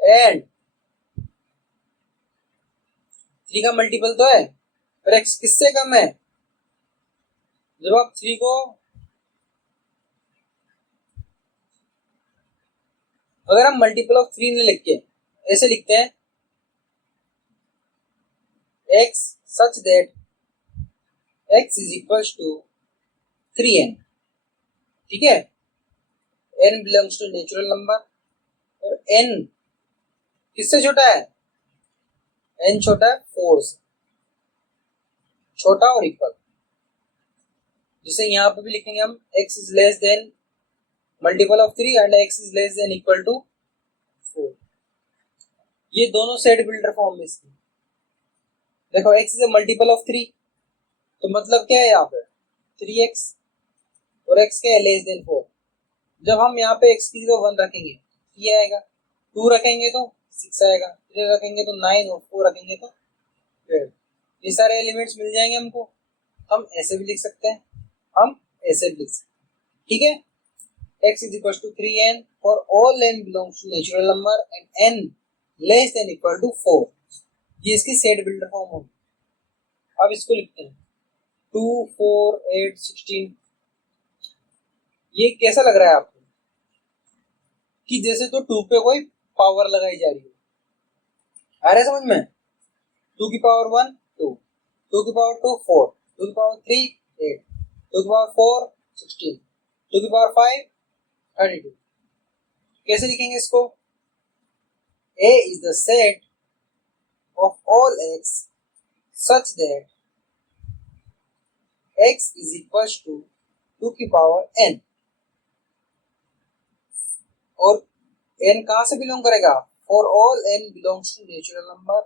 एंड 3 का मल्टीपल तो है, पर एक्स किससे कम है? जब आप 3 को, अगर हम मल्टीपल ऑफ 3 नहीं लिख के ऐसे लिखते हैं, x such that x is equals to 3n, ठीक है? n belongs to natural number, और n किससे छोटा है? n छोटा है 4 से, छोटा और इक्वल। जिसे यहाँ पे भी लिखेंगे हम x is less than multiple of 3 and x is less than equal to 4। ये दोनों सेट बिल्डर फॉर्म में इसकी। देखो x is a multiple of 3, तो मतलब क्या है यहाँ पे? 3x, और x क्या है? Less then 4। जब हम यहाँ पे x की जगह 1 रखेंगे ये आएगा, 2 रखेंगे तो 6 आएगा, 3 रखेंगे तो 9, और 4 रखेंगे तो 12। ये सारे एलिमेंट्स मिल जाएंगे हमको। हम ऐसे भी लिख सकते हैं, हम ऐसे भी लिख सकते हैं, ठीक है? x is equals to 3n for all n belongs to natural number and n less than equal to 4। ये इसकी सेट बिल्डर फॉर्म होगी। अब इसको लिखते हैं 2, 4, 8, 16। ये कैसा लग रहा है आपको? कि जैसे तो 2 पे कोई पावर लगाई जा रही है। आ रहा है समझ में? 2 की पावर 1 2, 2 की पावर 2 4, 2 की पावर 3 8, 2 की पावर 4 16, 2 की पावर 5 32। कैसे लिखेंगे इसको? A is the set of all x such that x is equals to 2 की पावर n, और n कहां से बिलोंग करेगा? For all n belongs to natural number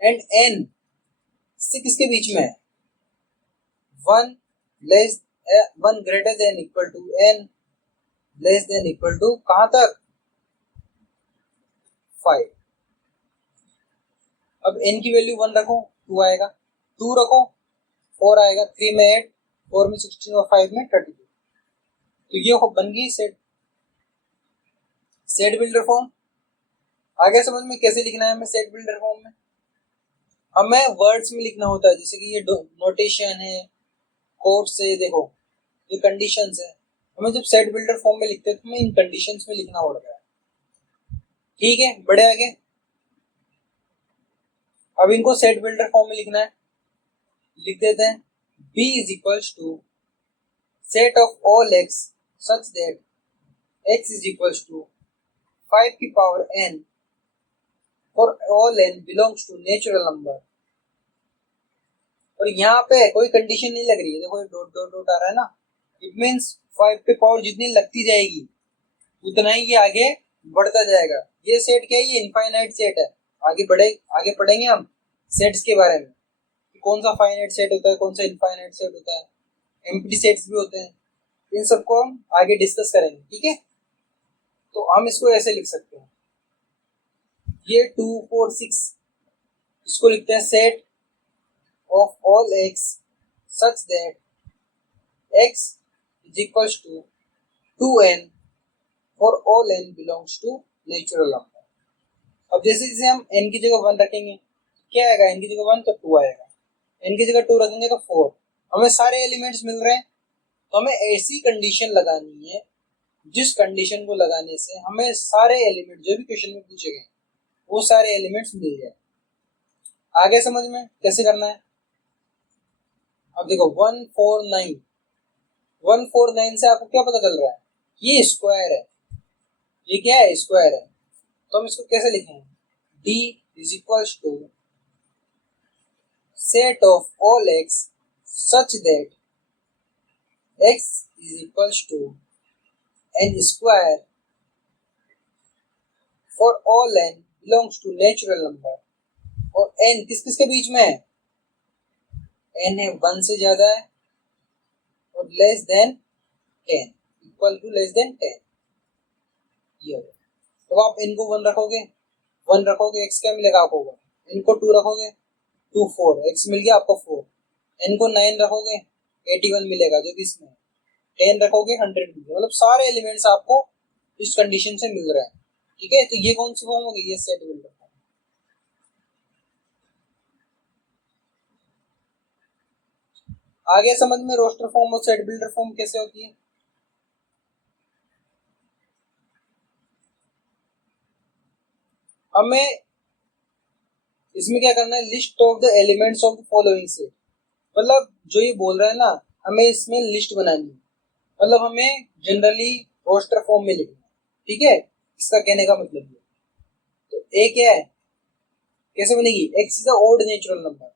and n से किसके बीच में है? 1 less 1 greater than equal to n less than equal to कहां तक? 5। अब n की वैल्यू 1 रखो 2 आएगा, 2 रखो 4 आएगा, 3 में 8, 4 में 16 और 5 में 32। तो ये बन गई सेट बिल्डर फॉर्म। आगे समझ में कैसे लिखना है हमें सेट बिल्डर फॉर्म में? हमें वर्ड्स में लिखना होता है, जैसे कि ये नोटेशन है, कोड से, देखो ये कंडीशंस है। हमें जब सेट बिल्डर फॉर्म में लिखते हैं तो हमें इन कंडीशंस में लिखना पड़ता है, ठीक है? बढ़े आगे। अब इनको सेट बिल्डर फॉर्म में लिखना है, लिख देते हैं b is equals to set of all x such that x is equals to 5 की power n for all n belongs to natural number। और यहाँ पे कोई कंडीशन नहीं लग रही है, देखो ये डॉट डॉट डॉट आ रहा है ना, इट मींस 5 पे पावर जितनी लगती जाएगी उतना ही ये आगे बढ़ता जाएगा। ये सेट क्या है? ये इनफाइनाइट सेट है। आगे पढ़ेंगे हम सेट्स के बारे में, कौन सा फाइनाइट सेट होता है, कौन सा इनफाइनाइट सेट होता है, एम्प्टी सेट्स भी होते हैं। इन सबको हम आगे डिस्कस करेंगे, ठीक है? तो हम इसको ऐसे लिख सकते हैं, ये 2 4 6, इसको लिखते हैं set of all x such that x is equals to 2n for all n belongs to natural number। अब जैसे जैसे हम n की जगह 1 रखेंगे क्या आएगा? n की जगह 1 तो 2 आएगा, n की जगह 2 रखेंगे तो 4। हमें सारे एलिमेंट्स मिल रहे हैं, तो हमें ऐसी कंडीशन लगानी है जिस कंडीशन को लगाने से हमें सारे एलिमेंट जो भी क्वेश्चन में पूछे गए वो सारे एलिमेंट्स मिल जाए। आगे समझ में कैसे करना है? अब देखो 149 से आपको क्या पता चल रहा है? ये स्क्वायर है, ये क्या है, स्क्वायर है। तो हम इसको कैसे लिखेंगे, d is equals to set of all x such that x is equals to n square for all n belongs to natural number. और n किस किस के बीच में है, n है 1 से ज्यादा है और less than 10, equal to less than 10। ये तो आप n को 1 रखोगे, 1 रखोगे, x क्या मिलेगा आपको 1, n को 2 रखोगे, 2 4, x मिल गया आपको 4, n को 9 रखोगे 81 मिलेगा जो कि इसमें, 10 रखोगे 100 मिलेगा। मतलब सारे एलिमेंट्स आपको इस कंडीशन से मिल रहा है। ठीक है, तो ये कौन सी फॉर्म हो गई, ये सेट बिल्डर। आगे समझ में रोस्टर फॉर्म और सेट बिल्डर फॉर्म कैसे होती है। हमें इसमें क्या करना है, list of the elements of the following set. मतलब जो ये बोल रहा है ना, हमें इसमें लिस्ट बनानी है। मतलब हमें जनरली रोस्टर फॉर्म में लिखना है। ठीक है, इसका कहने का मतलब ये। तो ए क्या है, कैसे बनेगी, x is the odd natural number.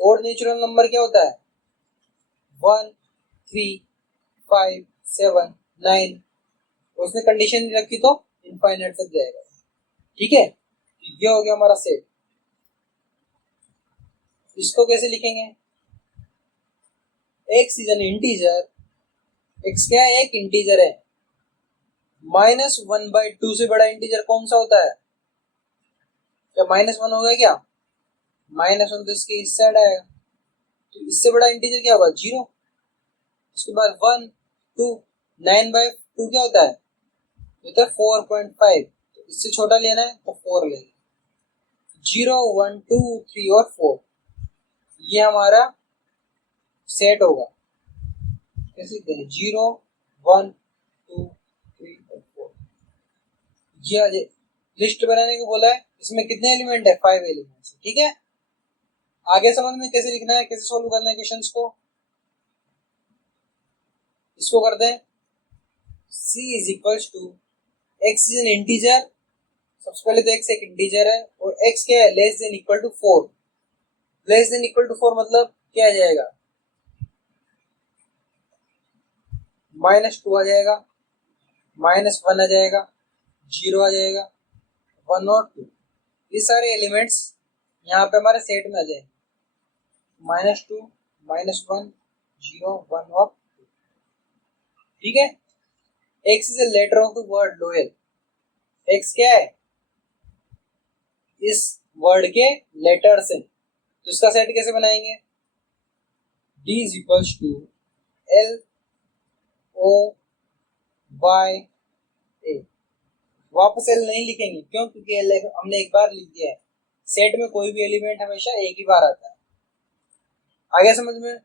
Odd natural number क्या होता है, 1 3 5 7 9। उसने कंडीशन नहीं रखी तो इनफाइनाइट तक जाएगा। ठीक है, ये हो गया हमारा सेट। इसको कैसे लिखेंगे, x is an integer, x क्या है, एक इंटीजर है। -1/2 से बड़ा इंटीजर कौन सा होता है, क्या -1 होगा क्या, -1 तो इसके इस साइड आएगा। तो इससे बड़ा इंटीजर क्या होगा, 0। उसके बाद 1 2, 9/2 क्या होता है, होता है 4.5। तो इससे छोटा लेना है तो 4 लेंगे। 0 1 2 3 और 4, ये हमारा सेट होगा। कैसे लिखते हैं, 0 1 2 3 और 4। ये लिस्ट बनाने को बोला है, इसमें कितने एलिमेंट है, 5 एलिमेंट्स। ठीक है, आगे समझ में कैसे लिखना है, कैसे सोल्व करना है क्वेश्चंस को। इसको करते हैं, c is equals to x is an integer. सबसे पहले तो x एक इंटीजर है और x क्या है, less than equal to 4। Less than equal to 4 मतलब क्या आ जाएगा, -2 आ जाएगा, -1 आ जाएगा, 0 आ जाएगा, 1 और 2। ये सारे एलिमेंट्स यहाँ पे हमारे सेट में आ जाएंगे, -2 -1 0 1 और 2। ठीक है, x is a letter of the word loyal. x क्या है, इस वर्ड के लेटर्स हैं। तो इसका सेट कैसे बनाएंगे, d is equals to L O Y A। वापस L नहीं लिखेंगे, क्यों, क्योंकि L हमने एक बार लिख दिया है। सेट में कोई भी एलिमेंट हमेशा एक ही बार आता है। आगे समझ में,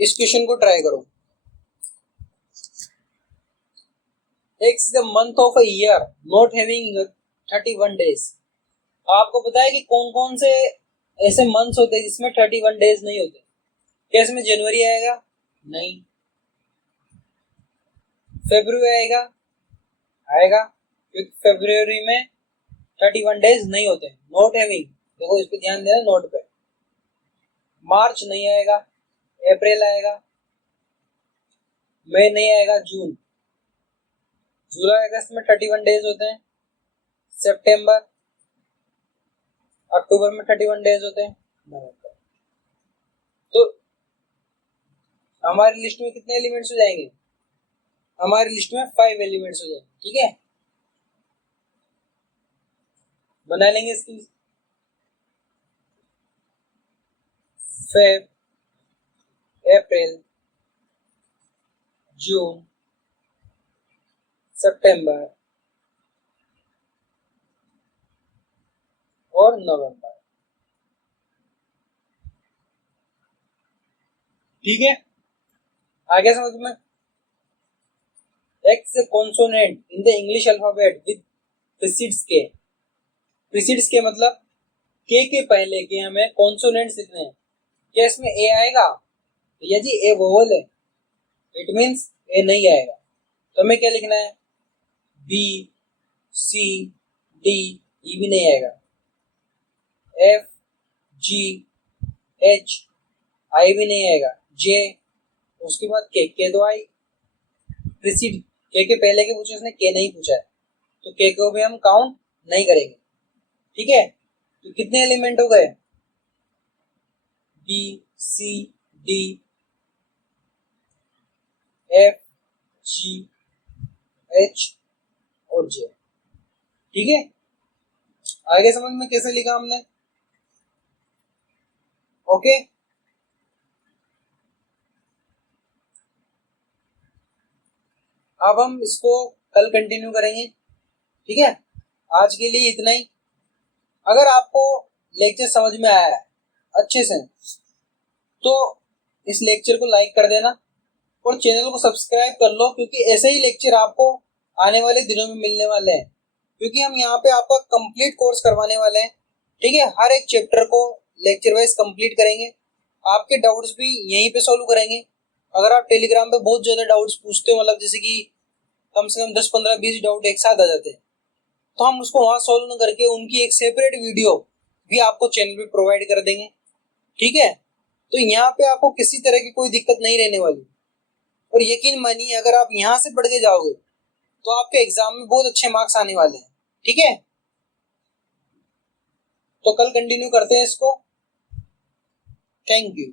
इस क्वेश्चन को ट्राई करो। X the month of a year not having 31 days. आपको पता है कि कौन कौन से ऐसे मंथ्स होते हैं जिसमें 31 डेज नहीं होते। क्या इसमें जनवरी आएगा, नहीं। फरवरी आएगा, आएगा, क्योंकि फरवरी में 31 डेज नहीं होते, नॉट हैविंग। देखो इस पे ध्यान देना, नोट पे। मार्च नहीं आएगा, अप्रैल आएगा, मई नहीं आएगा, जून। जुलाई अगस्त में 31 डेज होते हैं, सितंबर अक्टूबर में 31 डेज होते हैं, नवंबर। तो हमारी लिस्ट में कितने एलिमेंट्स हो जाएंगे, हमारी लिस्ट में 5 एलिमेंट्स हो जाएंगे। ठीक है, बना लेंगे इसकी। फेब, अप्रैल, जून, सितंबर और नवंबर। ठीक है, आगे समझ में। X consonant in the English alphabet with precedes के। precedes के मतलब के पहले के हमें कॉन्सोनेंट्स लिखने हैं। क्या इसमें ए आएगा, भैया जी ए वोवल है। इट मींस ए नहीं आएगा। तो हमें क्या लिखना है, बी सी डी, ई भी नहीं आएगा, एफ जी एच आई भी नहीं आएगा, जे, उसके बाद के तो आई प्रिसीड, के पहले के पूछे उसने के नहीं पूछा है, तो के को भी हम काउंट नहीं करेंगे। ठीक है, तो कितने एलिमेंट हो गए, B C D F G H और जे। ठीक है, आगे समझ में कैसे लिखा हमने, ओके। अब हम इसको कल कंटिन्यू करेंगे। ठीक है, आज के लिए इतना ही। अगर आपको लेक्चर समझ में आया है अच्छे से, तो इस लेक्चर को लाइक कर देना और चैनल को सब्सक्राइब कर लो, क्योंकि ऐसे ही लेक्चर आपको आने वाले दिनों में मिलने वाले हैं, क्योंकि हम यहाँ पे आपका कंप्लीट कोर्स करवाने वाले हैं। ठीक है, हर एक चैप्टर को लेक्चर वाइज कंप्लीट करेंगे, आपके डाउट्स भी यहीं पे सॉल्व करेंगे। अगर आप टेलीग्राम पे बहुत ज्यादा डाउट्स पूछते हो, मतलब जैसे कि कम से कम 10 15 20 डाउट एक साथ आ जाते हैं, तो हम उसको वहां सॉल्व करके उनकी एक सेपरेट वीडियो भी आपको चैनल पे प्रोवाइड कर देंगे। ठीक है, तो यहाँ पे आपको किसी तरह की कोई दिक्कत नहीं रहने वाली, और यकीन मानिए अगर आप यहाँ से पढ़ के जाओगे तो आपके एग्जाम में बहुत अच्छे मार्क्स आने वाले हैं। ठीक है, तो कल कंटिन्यू करते हैं इसको। Thank you.